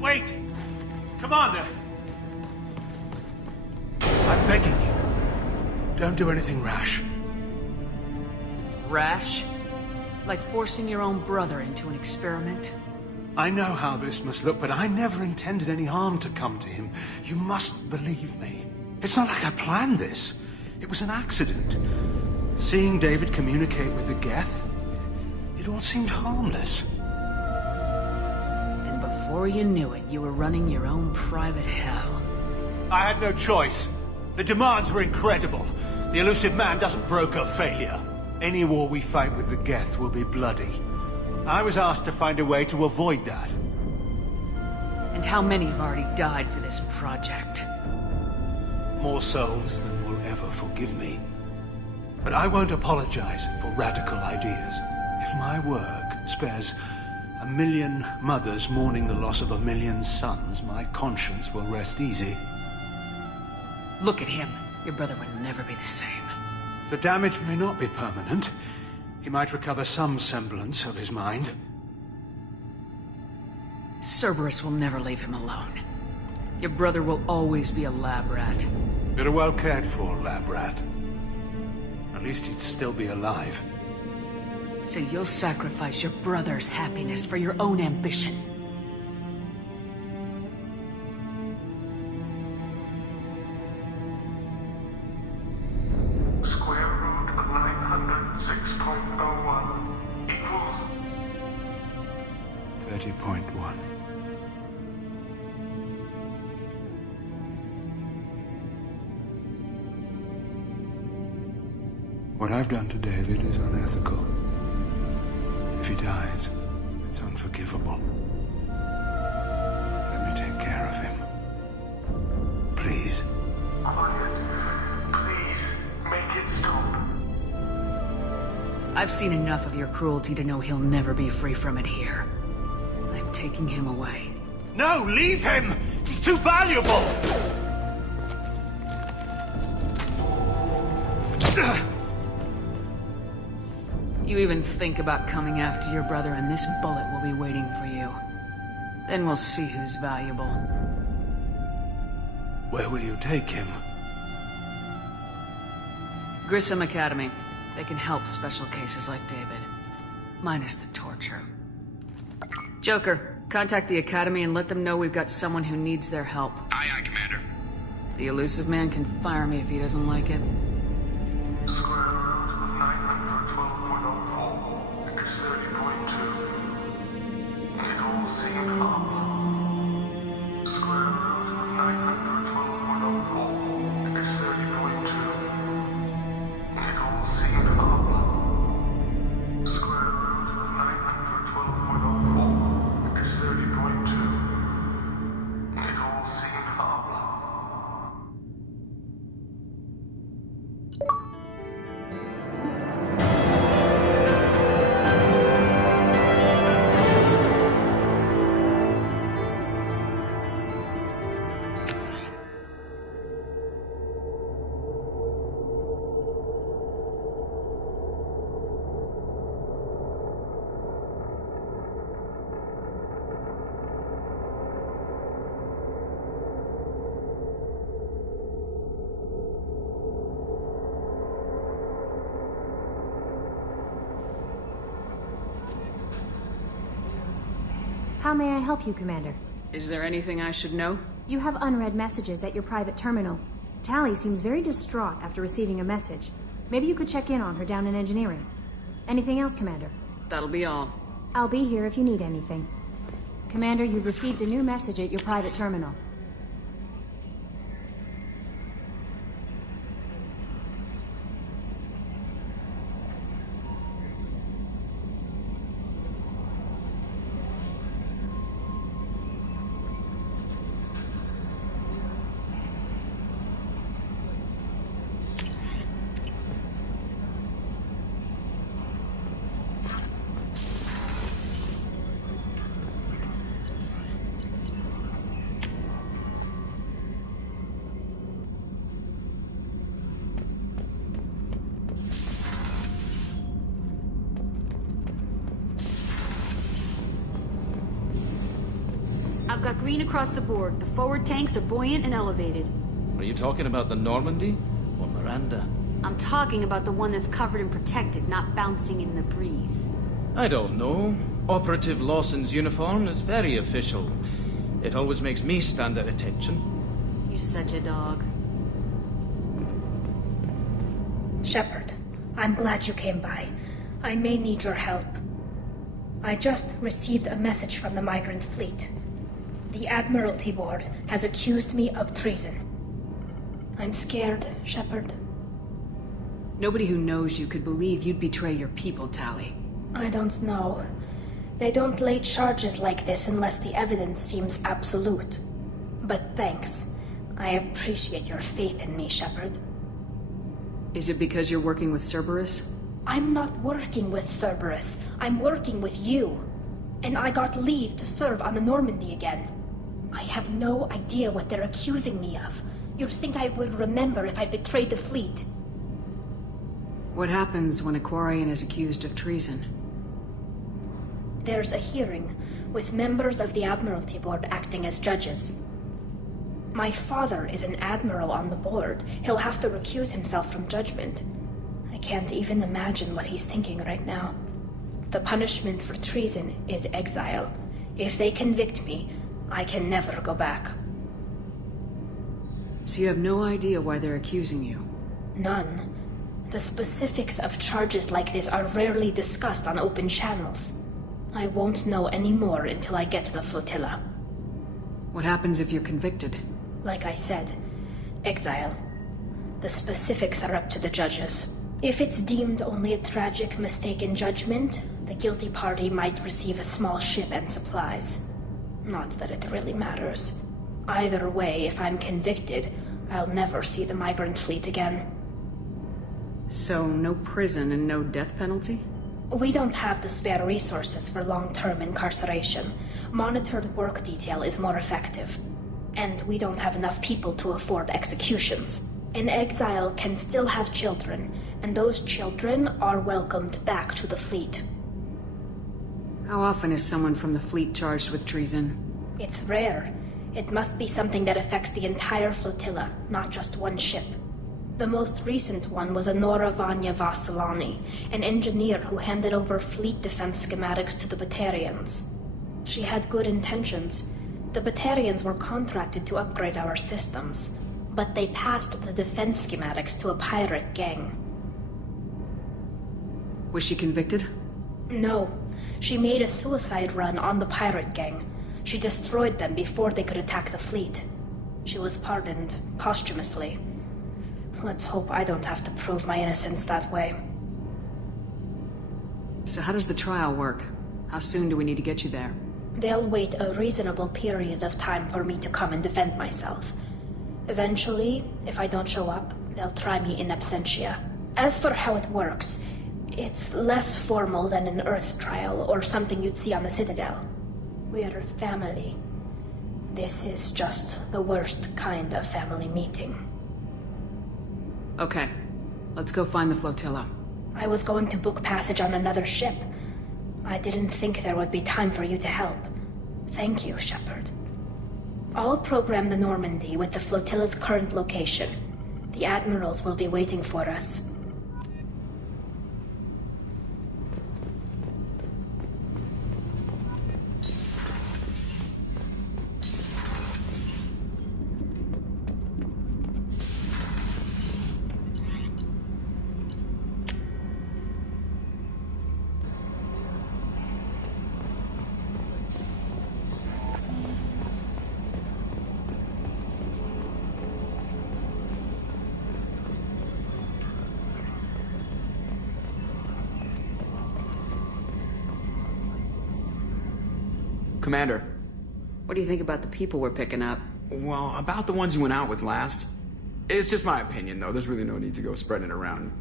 Wait! Commander! I'm begging you. Don't do anything rash. Rash? Like forcing your own brother into an experiment? I know how this must look, but I never intended any harm to come to him. You must believe me. It's not like I planned this. It was an accident. Seeing David communicate with the Geth, it all seemed harmless. And before you knew it, you were running your own private hell. I had no choice. The demands were incredible. The elusive man doesn't broker failure. Any war we fight with the Geth will be bloody. I was asked to find a way to avoid that. And how many have already died for this project? More souls than will ever forgive me. But I won't apologize for radical ideas. If my work spares 1 million mothers mourning the loss of 1 million sons, my conscience will rest easy. Look at him. Your brother would never be the same. The damage may not be permanent. He might recover some semblance of his mind. Cerberus will never leave him alone. Your brother will always be a lab rat. You're a well cared for lab rat. At least he'd still be alive. So you'll sacrifice your brother's happiness for your own ambition. Square root of 906.01 equals 30.1. What I've done to David is unethical. If he dies, it's unforgivable. Let me take care of him. Please. quiet. Please, make it stop. I've seen enough of your cruelty to know he'll never be free from it here. I'm taking him away. No, leave him! He's too valuable! You even think about coming after your brother and this bullet will be waiting for you. Then we'll see who's valuable. Where will you take him? Grissom Academy. They can help special cases like David. Minus the torture. Joker, contact the Academy and let them know we've got someone who needs their help. Aye, aye, Commander. The elusive man can fire me if he doesn't like it. Square root of 912.04 is 30.2. It all seemed harmless. Square root of 912.04 is 30.2. It all seemed harmless. Square root of 912.04 is 30.2. It all seemed harmless. How may I help you, Commander? Is there anything I should know? You have unread messages at your private terminal. Tally seems very distraught after receiving a message. Maybe you could check in on her down in engineering. Anything else, Commander? That'll be all. I'll be here if you need anything. Commander, you've received a new message at your private terminal. I've got green across the board. The forward tanks are buoyant and elevated. Are you talking about the Normandy or Miranda? I'm talking about the one that's covered and protected, not bouncing in the breeze. I don't know. Operative Lawson's uniform is very official. It always makes me stand at attention. You're such a dog. Shepard, I'm glad you came by. I may need your help. I just received a message from the migrant fleet. The Admiralty Board has accused me of treason. I'm scared, Shepard. Nobody who knows you could believe you'd betray your people, Tali. I don't know. They don't lay charges like this unless the evidence seems absolute. But thanks. I appreciate your faith in me, Shepard. Is it because you're working with Cerberus? I'm not working with Cerberus. I'm working with you. And I got leave to serve on the Normandy again. I have no idea what they're accusing me of. You'd think I would remember if I betrayed the fleet. What happens when a Quarian is accused of treason? There's a hearing, with members of the Admiralty Board acting as judges. My father is an admiral on the board. He'll have to recuse himself from judgment. I can't even imagine what he's thinking right now. The punishment for treason is exile. If they convict me, I can never go back. So you have no idea why they're accusing you? None. The specifics of charges like this are rarely discussed on open channels. I won't know any more until I get to the flotilla. What happens if you're convicted? Like I said, exile. The specifics are up to the judges. If it's deemed only a tragic mistake in judgment, the guilty party might receive a small ship and supplies. Not that it really matters. Either way, if I'm convicted, I'll never see the migrant fleet again. So no prison and no death penalty? We don't have the spare resources for long-term incarceration. Monitored work detail is more effective. And we don't have enough people to afford executions. An exile can still have children, and those children are welcomed back to the fleet. How often is someone from the fleet charged with treason? It's rare. It must be something that affects the entire flotilla, not just one ship. The most recent one was Honora Vanya Vassilani, an engineer who handed over fleet defense schematics to the Batarians. She had good intentions. The Batarians were contracted to upgrade our systems, but they passed the defense schematics to a pirate gang. Was she convicted? No. She made a suicide run on the pirate gang. She destroyed them before they could attack the fleet. She was pardoned, posthumously. Let's hope I don't have to prove my innocence that way. So how does the trial work? How soon do we need to get you there? They'll wait a reasonable period of time for me to come and defend myself. Eventually, if I don't show up, they'll try me in absentia. As for how it works, it's less formal than an Earth trial or something you'd see on the Citadel. We're family. This is just the worst kind of family meeting. Okay, let's go find the flotilla. I was going to book passage on another ship. I didn't think there would be time for you to help. Thank you, Shepard. I'll program the Normandy with the flotilla's current location. The admirals will be waiting for us. Commander. What do you think about the people we're picking up? Well, about the ones you went out with last. It's just my opinion, though. There's really no need to go spreading it around.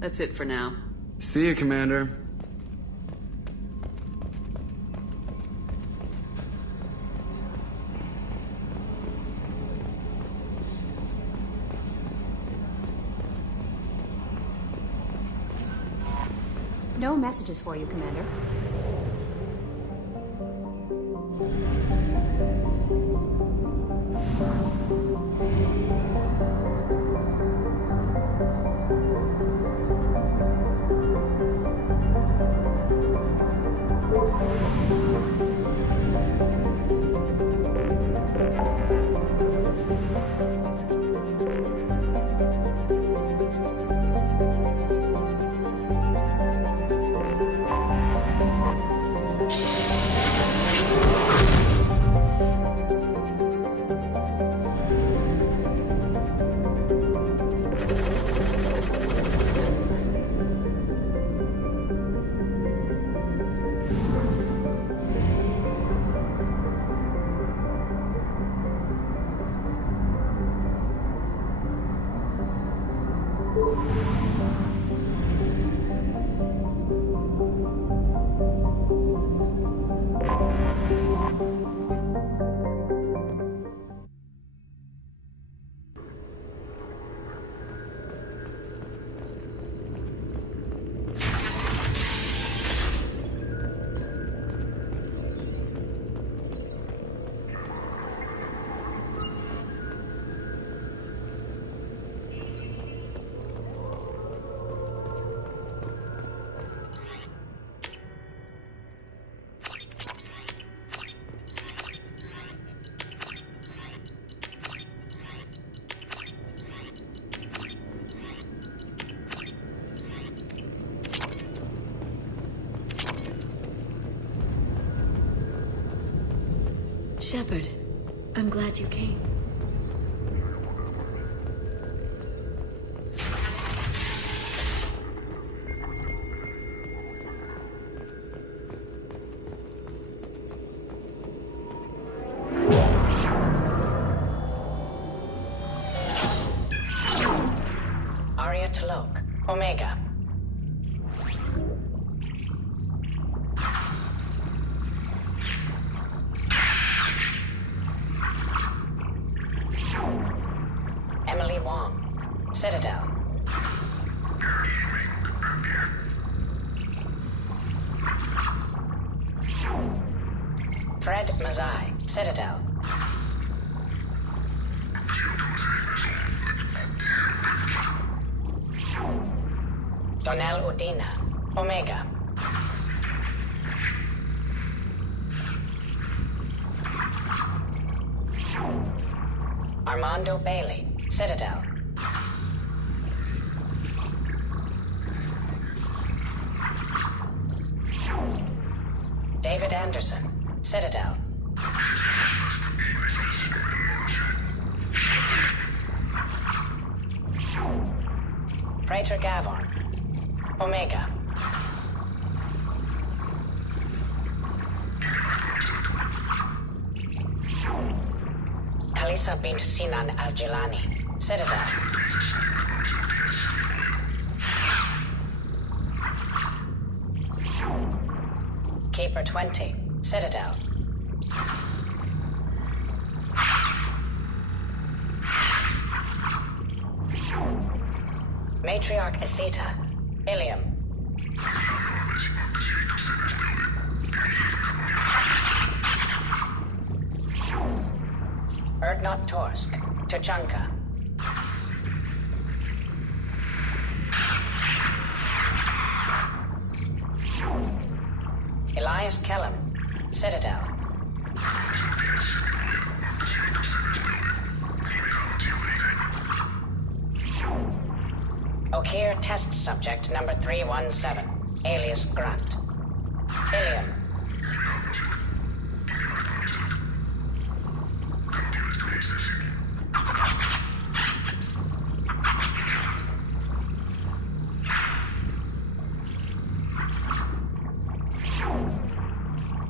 That's it for now. See you, Commander. No messages for you, Commander. Shepard, I'm glad you came. Omega. Emily Wong, Citadel. Fred Mazai, Citadel. Donnell Udina, Omega. Armando Bailey, Citadel. David Anderson, Citadel. Praetor Gavon, Omega. Kalisa bint Sinan Al-Jilani, Citadel. Keeper 20, Citadel. Matriarch Atheta, Ilium. Erdnot Torsk, Tuchanka. Elias Kellum, Citadel. Okir test subject number 317, alias Grant. Ilium.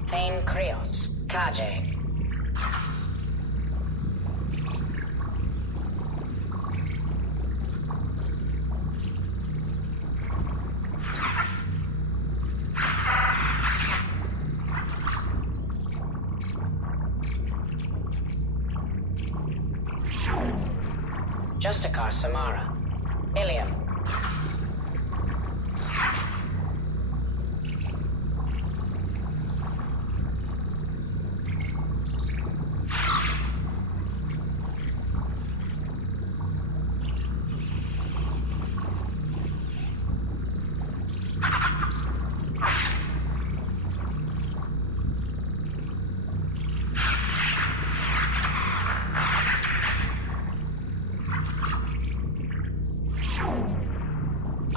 Thane Krios, Kaje. Justicar Samara, Ilium.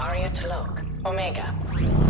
Arya T'Loak, Omega.